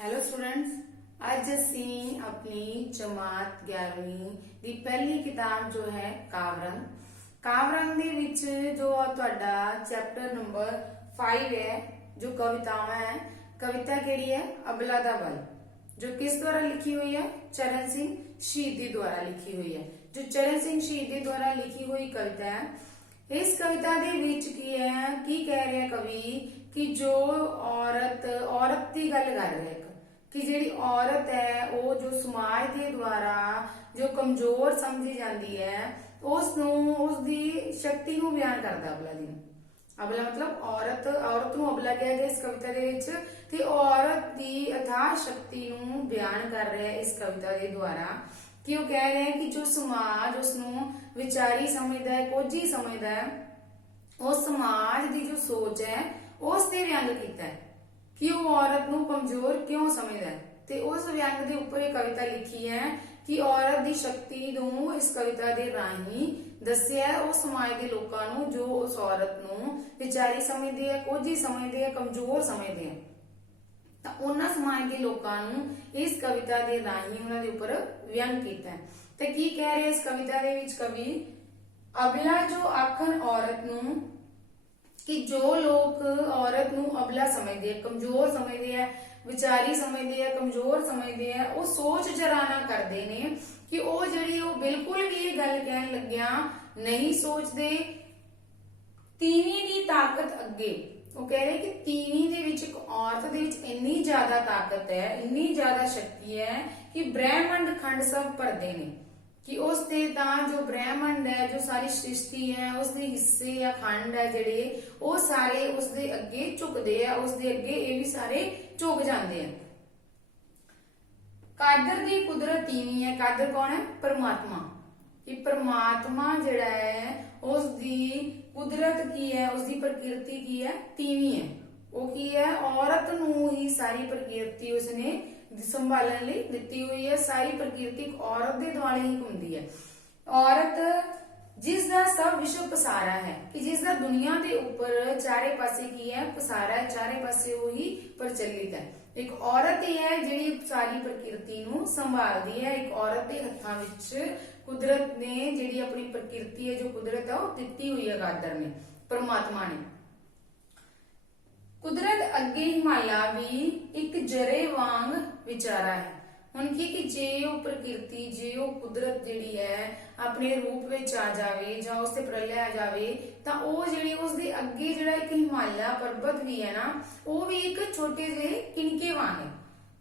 Hello students, ਅੱਜ ਅਸੀਂ ਆਪਣੀ ਜਮਾਤ 11ਵੀਂ ਦੀ ਪਹਿਲੀ ਕਿਤਾਬ ਜੋ ਹੈ ਕਾਵਰੰਗ ਦੇ ਵਿੱਚ ਜੋ ਤੁਹਾਡਾ ਚੈਪਟਰ ਨੰਬਰ 5 ਹੈ ਜੋ ਕਵਿਤਾਵਾਂ ਹੈ। ਕਵਿਤਾ ਕਿਹੜੀ ਹੈ? ਅਬਲਾ ਦਾ ਬਲ, जो किस द्वारा लिखी हुई है? चरण सिंह शहीदी द्वारा लिखी हुई है। जो चरण सिंह शहीदी द्वारा लिखी हुई कविता है, इस कविता दे विच की है की कह रहा है कवि कि जो औरत की गल कर रहा है कि जिहड़ी औरत है वो जो समाज के द्वारा जो कमजोर समझी जाती है उसदी शक्ति नूं बयान करदा अबला जी। अबला मतलब औरत नूं अबला कहा गया इस कविता दे विच ते औरत दी अथाह शक्ति नूं बयान कर रहा है इस कविता दे द्वारा कि वो कह रहे हैं कि जो समाज उसनूं विचारी समझदा है, कोझी समझदा है, उस समाज दी जो सोच है उस ते व्यंग कीता है कि वो औरत नूं कमजोर क्यों समझदा है। ते उस व्यंग दे उपर एक कविता लिखी है कि औरत दी शक्ति नूं इस कविता दे राही दस्सिया है उस समाज के लोगों नूं जो उस औरत नूं विचारी समझदे है, कोझी समझदे है, कमजोर समझदे है। ਤਾਂ ਉਹਨਾਂ ਸਮਾਜ ਦੇ ਲੋਕਾਂ ਨੂੰ ਇਸ ਕਵਿਤਾ ਦੇ ਰਾਹੀਂ ਉਹਨਾਂ ਦੇ ਉੱਪਰ ਵਿਅੰਗ ਕੀਤਾ ਹੈ। ਤੇ ਕੀ ਕਹਿ ਰਿਹਾ ਇਸ ਕਵਿਤਾ ਦੇ ਵਿੱਚ ਕਵੀ? ਅਬਲਾ ਜੋ ਆਖਣ ਔਰਤ ਨੂੰ ਕਿ ਜੋ ਲੋਕ ਔਰਤ ਨੂੰ ਅਬਲਾ ਸਮਝਦੇ ਹੈ, ਕਮਜ਼ੋਰ ਸਮਝਦੇ ਹੈ, ਵਿਚਾਰੀ ਸਮਝਦੇ ਹੈ, ਕਮਜ਼ੋਰ ਸਮਝਦੇ ਹੈ, ਉਹ ਸੋਚ ਜਰਾਨਾ ਕਰਦੇ ਨੇ ਕਿ ਉਹ ਜਿਹੜੀ ਉਹ ਬਿਲਕੁਲ ਵੀ ਇਹ ਗੱਲ ਕਹਿਣ ਲੱਗਿਆ ਨਹੀਂ ਸੋਚਦੇ। ਤੀਵੀਂ ਦੀ ਤਾਕਤ ਅੱਗੇ ਉਹ ਕਹਿ ਰਹੇ ਕਿ ਤੀਵੀਂ ਦੇ ਵਿੱਚ ਇੱਕ ਔਰਤ ਦੇ ਵਿੱਚ ਇੰਨੀ ਜ਼ਿਆਦਾ ਤਾਕਤ ਹੈ, ਇੰਨੀ ਜ਼ਿਆਦਾ ਸ਼ਕਤੀ ਹੈ ਕਿ ਬ੍ਰਹਿਮੰਡ ਖੰਡ ਸਭ ਭਰਦੇ ਨੇ कि उसते जो ब्रह्मंड है, जो सारी सृष्टि है, उसके हिस्से या खंड है जेडे वो सारे उसके अगे झुकते हैं, उसके अगे ये भी सारे झुक जाते हैं। कादर की कुदरत तीवी है। कादर कौन है? परमात्मा। कि परमात्मा जिहड़ा है उसकी कुदरत की है, उसकी प्रकृति की है? तीवी है। वो की है? औरत नूं ही सारी प्रकृति उसने संभालने ਲਈ ਦਿੱਤੀ ਹੋਈ ਹੈ। ਸਾਰੀ ਪ੍ਰਕਿਰਤੀ ਔਰਤ ਦੇ ਦੁਆਲੇ ਹੀ ਹੁੰਦੀ ਹੈ। ਔਰਤ ਜਿਸ ਦਾ ਸਭ ਵਿਸ਼ਵ ਪਸਾਰਾ ਹੈ ਕਿ ਜਿਸ ਦਾ ਦੁਨੀਆ ਦੇ ਉੱਪਰ ਚਾਰੇ ਪਾਸੇ ਕੀ ਹੈ? ਪਸਾਰਾ ਹੈ, ਚਾਰੇ ਪਾਸੇ ਉਹ ਹੀ ਪ੍ਰਚਲਿਤ ਹੈ। ਇੱਕ ਔਰਤ ਹੀ ਹੈ ਜਿਹੜੀ ਸਾਰੀ ਪ੍ਰਕਿਰਤੀ ਨੂੰ ਸੰਭਾਲਦੀ ਹੈ। ਇੱਕ ਔਰਤ ਦੇ ਹੱਥਾਂ ਵਿੱਚ ਕੁਦਰਤ ਨੇ ਜਿਹੜੀ ਆਪਣੀ ਪ੍ਰਕਿਰਤੀ ਹੈ, ਜੋ ਕੁਦਰਤ ਹੈ ਉਹ ਦਿੱਤੀ ਹੋਈ ਹੈ ਕਾਦਰ ਨੇ, ਪਰਮਾਤਮਾ ਨੇ। कुदरत अगे हिमालय भी एक जरे वांग विचारा है। हुण कि जे वो प्रकृति, जे वो कुदरत जिहड़ी है अपने रूप विच आ जावे जां उस ते प्रलय आ जावे तां ओह जिहड़ी उस दे अगे जिहड़ा एक हिमालय पर्वत भी है ना, वो भी एक छोटे जिहे किनके वांग है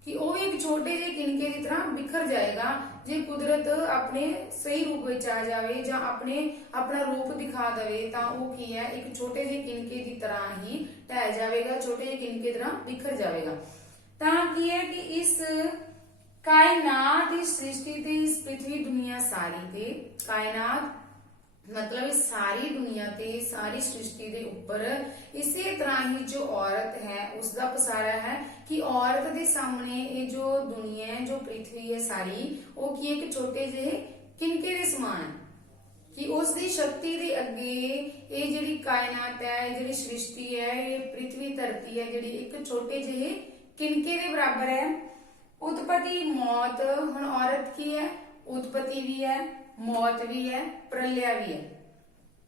कि वो भी एक छोटे जिहे किनके की तरह बिखर जाएगा जे कुदरत अपने सही रूप विच आ जावे जां अपना रूप दिखा देवे तां ओह की है एक छोटे जिहे किनके की तरह ही ढह जाएगा, छोटे जिहे किनके की तरह बिखर जाएगा। तां की है कि इस कायनात, इस सृष्टि ते, इस पृथ्वी दुनिया सारी ते, कायनात मतलब इस सारी दुनिया ते, सारी सृष्टि दे ऊपर इसी तरह ही जो औरत है उसका पसारा है कि औरत के सामने ये जो दुनिया है, जो पृथ्वी है सारी, वो की एक छोटे जिहे किनके दे समान है कि उसकी शक्ति दे अगे ये जिहड़ी कायनात है, ये जिहड़ी सृष्टि है, ये पृथ्वी धरती है जिहड़ी एक छोटे जिहे किनके दे बराबर है। उत्पत्ति मौत, हुण औरत की है? उत्पत्ति भी है, मौत भी है, प्रलय भी है,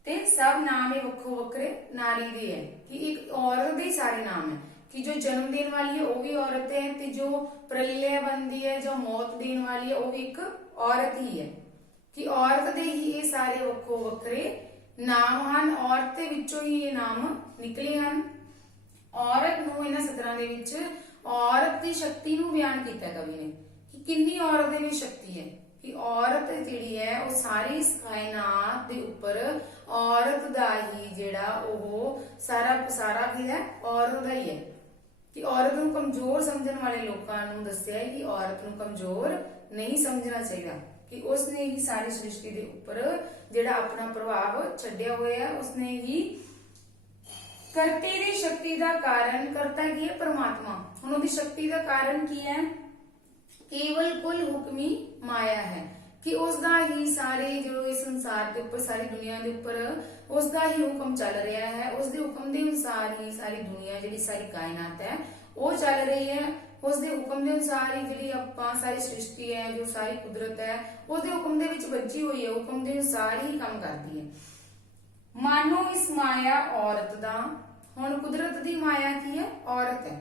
ते सब नाम है वक्खो वक्रे नारी दे है कि एक औरत दे सारे नाम है कि जो जन्म देने वाली है वो भी औरत है, ते जो प्रलय बनती है, जो मौत देने वाली है वो भी एक औरत ही है कि औरत दे ही ये सारे वक्खो वक्रे नाम हन। औरत दे विचों ही ये नाम निकले हन। औरत नूं इन्हां सतरां दे विच औरत की शक्ति नूं बयान कीता कवि ने कि किन्नी औरत दे विच शक्ति है कि औरत जिहड़ी है वो सारी इस कायनात दे उपर औरत दा ही जिहड़ा ओह सारा पसारा की है औरत दा ही है कि औरत नूं कमजोर समझण वाले लोकां नूं दस्सिया है कि औरत नूं कमजोर नहीं समझना चाहिए कि उसने ही सारी सृष्टि दे उपर जिहड़ा अपना प्रभाव छड्डिया होया है, उसने ही करते दी शक्ति दा कारण करता की है परमात्मा। हुण उहदी शक्ति दा कारण की है? केवल कुल हुक्मी माया है कि उसका ही सारे जो इस संसार के ऊपर, सारी दुनिया के ऊपर उसका ही हुक्म चल रहा है। उसके हुक्म के अनुसार ही सारी दुनिया, जी सारी कायनात है वो चल रही है। ਉਸਦੇ ਹੁਕਮ ਦੇ ਅਨੁਸਾਰ ਹੀ ਜਿਹੜੀ ਆਪਾਂ ਸਾਰੀ ਸ੍ਰਿਸ਼ਟੀ ਹੈ, ਜੋ ਸਾਰੀ ਕੁਦਰਤ ਹੈ, ਉਸਦੇ ਹੁਕਮ ਦੇ ਵਿੱਚ ਬੱਝੀ ਹੋਈ ਹੈ, ਹੁਕਮ ਦੇ ਅਨੁਸਾਰ ਹੀ ਕੰਮ ਕਰਦੀ ਹੈ। ਮਾਨੋ ਇਸ ਮਾਇਆ ਔਰਤ ਦਾ, ਹੁਣ ਕੁਦਰਤ ਦੀ ਮਾਇਆ ਕੀ ਹੈ? ਔਰਤ ਹੈ।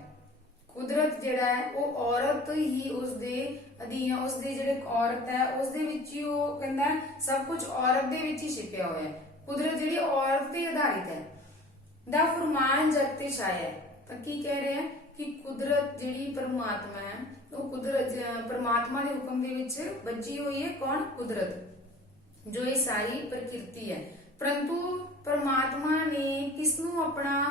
ਕੁਦਰਤ ਜਿਹੜਾ ਹੈ ਉਹ ਔਰਤ ਹੀ ਉਸਦੇ ਅਧੀਨ, ਉਸਦੇ ਜਿਹੜੇ ਔਰਤ ਹੈ ਉਸਦੇ ਵਿੱਚ ਹੀ ਉਹ ਕਹਿੰਦਾ ਸਭ ਕੁਝ ਔਰਤ ਦੇ ਵਿੱਚ ਹੀ ਛਿਪਿਆ ਹੋਇਆ ਹੈ। ਕੁਦਰਤ ਜਿਹੜੀ ਔਰਤ ਤੇ ਆਧਾਰਿਤ ਹੈ। ਦਾ ਫਰਮਾਨ ਜਗ ਤੇ ਛਾਇਆ ਹੈ। ਤਾਂ ਕੀ ਕਹਿ ਰਿਹਾ ਕਿ ਕੁਦਰਤ ਜਿਹੜੀ ਪਰਮਾਤਮਾ ਹੈ ਉਹ ਕੁਦਰਤ ਪਰਮਾਤਮਾ ਦੇ ਹੁਕਮ ਦੇ ਵਿੱਚ ਬੱਝੀ ਹੋਈ ਹੈ। ਕੌਣ? ਕੁਦਰਤ, ਜੋ ਇਹ ਸਾਰੀ ਪ੍ਰਕਿਰਤੀ ਹੈ। ਪਰੰਤੂ ਪਰਮਾਤਮਾ ਨੇ ਕਿਸ ਨੂੰ ਆਪਣਾ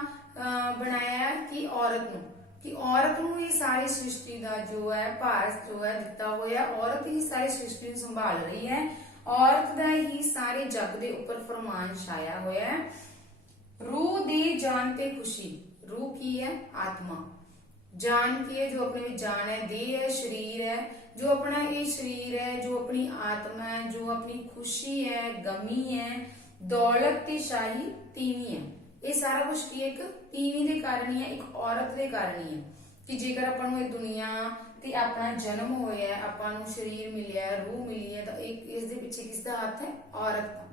ਬਣਾਇਆ ਕਿ ਔਰਤ ਨੂੰ, ਕਿ ਔਰਤ ਨੂੰ ਇਹ ਸਾਰੀ ਸ੍ਰਿਸ਼ਟੀ ਦਾ ਜੋ ਹੈ ਭਾਰ ਜੋ ਹੈ ਦਿੱਤਾ ਹੋਇਆ, ਔਰਤ ਹੀ ਸਾਰੀ ਸ੍ਰਿਸ਼ਟੀ ਨੂੰ ਸੰਭਾਲ ਰਹੀ ਹੈ। ਔਰਤ ਦਾ ਹੀ ਸਾਰੇ ਜਗ ਦੇ ਉੱਪਰ ਫਰਮਾਨ ਛਾਇਆ ਹੋਇਆ ਹੈ। ਰੂਹ ਦੀ ਜਾਨ ਤੇ ਖੁਸ਼ੀ, ਰੂਹ ਕੀ ਹੈ? ਆਤਮਾ। ਜਾਨ ਕੀ ਹੈ? ਜੋ ਆਪਣੇ ਵਿੱਚ ਜਾਨ ਹੈ। ਦੇਹ ਹੈ, ਸਰੀਰ ਹੈ, ਜੋ ਆਪਣਾ ਇਹ ਸਰੀਰ ਹੈ, ਜੋ ਆਪਣੀ ਆਤਮਾ ਹੈ, ਜੋ ਆਪਣੀ ਖੁਸ਼ੀ ਹੈ, ਗਮੀ ਹੈ, ਦੌਲਤ ਤੇ ਸ਼ਾਹੀ, ਤੀਵੀਂ ਹੈ। ਇਹ ਸਾਰਾ ਕੁਝ ਕੀ ਇੱਕ ਤੀਵੀਂ ਦੇ ਕਾਰਨ ਹੀ ਹੈ, ਇੱਕ ਔਰਤ ਦੇ ਕਾਰਨ ਹੀ ਹੈ। ਕਿ ਜੇਕਰ ਆਪਾਂ ਨੂੰ ਇਹ ਦੁਨੀਆ ਤੇ ਆਪਣਾ ਜਨਮ ਹੋਇਆ, ਆਪਾਂ ਨੂੰ ਸਰੀਰ ਮਿਲਿਆ, ਰੂਹ ਮਿਲੀ ਹੈ, ਤਾਂ ਇਸ ਦੇ ਪਿੱਛੇ ਕਿਸ ਦਾ ਹੱਥ ਹੈ? ਔਰਤ ਦਾ।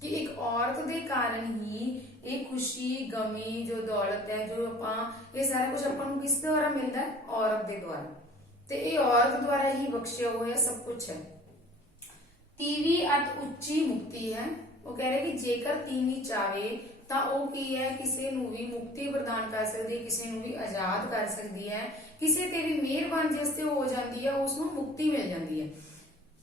ਕਿ ਇੱਕ ਔਰਤ ਦੇ ਕਾਰਨ ਹੀ ਇਹ ਖੁਸ਼ੀ, ਗਮੀ, ਜੋ ਦੌਲਤ ਹੈ, ਜੋ ਆਪਾਂ ਇਹ ਸਾਰਾ ਕੁਝ ਆਪਾਂ ਨੂੰ ਕਿਸ ਦੁਆਰਾ ਮਿਲਦਾ ਹੈ? ਔਰਤ ਦੇ ਦੁਆਰਾ। ਤੇ ਇਹ ਔਰਤ ਦੁਆਰਾ ਹੀ ਬਖਸ਼ਿਆ ਹੋਇਆ ਸਭ ਕੁਝ ਹੈ। ਤੀਵੀਂ ਅਤ ਉੱਚੀ ਮੁਕਤੀ ਹੈ। ਉਹ ਕਹਿ ਰਹੇ ਕਿ ਜੇਕਰ ਤੀਵੀਂ ਚਾਵੇ ਤਾਂ ਉਹ ਕੀ ਹੈ? ਕਿਸੇ ਨੂੰ ਵੀ ਮੁਕਤੀ ਪ੍ਰਦਾਨ ਕਰ ਸਕਦੀ ਹੈ, ਕਿਸੇ ਨੂੰ ਵੀ ਆਜ਼ਾਦ ਕਰ ਸਕਦੀ ਹੈ, ਕਿਸੇ ਤੇ ਵੀ ਮਿਹਰਬਾਨ ਜਿਸ ਤੇ ਹੋ ਜਾਂਦੀ ਹੈ ਉਸ ਨੂੰ ਮੁਕਤੀ ਮਿਲ ਜਾਂਦੀ ਹੈ।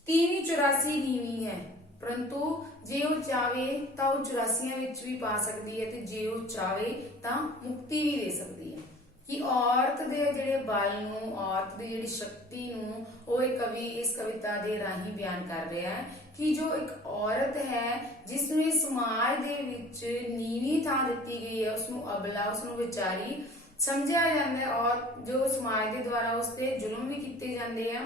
ਤੀਵੀਂ 84 ਨੀਵੀਂ ਹੈ, ਪਰੰਤੂ ਜੇ ਉਹ ਚਾਵੇ ਤਾਂ ਉਹ 84 ਵਿੱਚ ਵੀ ਪਾ ਸਕਦੀ ਹੈ, ਤੇ ਜੇ ਉਹ ਚਾਵੇ ਤਾਂ ਮੁਕਤੀ ਵੀ ਦੇ ਸਕਦੀ ਹੈ। ਕਿ ਔਰਤ ਦੇ ਜਿਹੜੇ ਬਲ ਨੂੰ, ਔਰਤ ਦੀ ਜਿਹੜੀ ਸ਼ਕਤੀ ਨੂੰ ਉਹ ਇਹ ਕਵੀ ਇਸ ਕਵਿਤਾ ਦੇ ਰਾਹੀਂ ਬਿਆਨ ਕਰ ਰਿਹਾ ਹੈ ਕਿ ਜੋ ਇੱਕ ਔਰਤ ਹੈ ਜਿਸ ਨੂੰ ਇਸ ਸਮਾਜ ਦੇ ਵਿੱਚ ਨੀਵੀਂ ਥਾਂ ਦਿੱਤੀ ਗਈ ਹੈ, ਉਸਨੂੰ ਅਬਲਾ, ਉਸਨੂੰ ਵਿਚਾਰੀ ਸਮਝਿਆ ਜਾਂਦਾ ਹੈ, ਔਰ ਜੋ ਸਮਾਜ ਦੇ ਦੁਆਰਾ ਉਸ ਤੇ ਜ਼ੁਲਮ ਵੀ ਕੀਤੇ ਜਾਂਦੇ ਆ,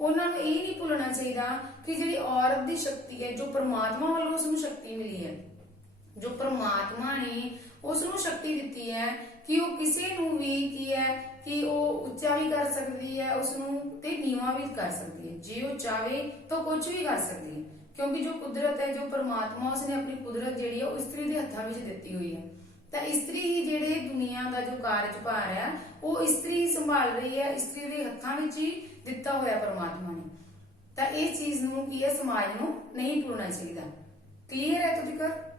ਉਹਨਾਂ ਨੂੰ ਇਹ ਨਹੀਂ ਭੁੱਲਣਾ ਚਾਹੀਦਾ ਕਿ ਜਿਹੜੀ ਔਰਤ ਦੀ ਸ਼ਕਤੀ ਹੈ, ਜੋ ਪਰਮਾਤਮਾ ਵੱਲੋਂ ਉਸਨੂੰ ਸ਼ਕਤੀ ਮਿਲੀ ਹੈ, ਜੋ ਪਰਮਾਤਮਾ ਨੇ ਉਸ ਨੂੰ ਸ਼ਕਤੀ ਦਿੱਤੀ ਹੈ ਕਿ ਉਹ ਕਿਸੇ ਨੂੰ ਵੀ ਕੀ ਹੈ ਕਿ ਉਹ ਉੱਚਾ ਵੀ ਕਰ ਸਕਦੀ ਹੈ, ਉਸ ਨੂੰ ਤੇ ਨੀਵਾਂ ਵੀ ਕਰ ਸਕਦੀ ਹੈ। ਜੇ ਉਹ ਚਾਵੇ ਤਾਂ ਕੁਝ ਵੀ ਕਰ ਸਕਦੀ ਹੈ, ਕਿਉਂਕਿ ਜੋ ਕੁਦਰਤ ਹੈ, ਜੋ ਪਰਮਾਤਮਾ ਉਸਨੇ ਆਪਣੀ ਕੁਦਰਤ ਜਿਹੜੀ ਹੈ ਉਹ ਇਸਤਰੀ ਦੇ ਹੱਥਾਂ ਵਿੱਚ ਦਿੱਤੀ ਹੋਈ ਹੈ। ਤਾਂ ਇਸਤਰੀ ਹੀ ਜਿਹੜੇ ਦੁਨੀਆ ਦਾ ਜੋ ਕਾਰਜਭਾਰ ਹੈ ਉਹ ਇਸਤਰੀ ਹੀ ਸੰਭਾਲ ਰਹੀ ਹੈ, ਇਸਤਰੀ ਦੇ ਹੱਥਾਂ ਵਿੱਚ ਹੀ ਦਿੱਤਾ ਹੋਇਆ ਪਰਮਾਤਮਾ ਨੇ। ਤਾਂ ਇਹ ਚੀਜ਼ ਨੂੰ ਕੀ ਹੈ, ਸਮਾਜ ਨੂੰ ਨਹੀਂ ਭੁੱਲਣਾ ਚਾਹੀਦਾ। ਕਲੀਅਰ ਹੈ ਤੁਹਾਡੇ ਕੋਲ?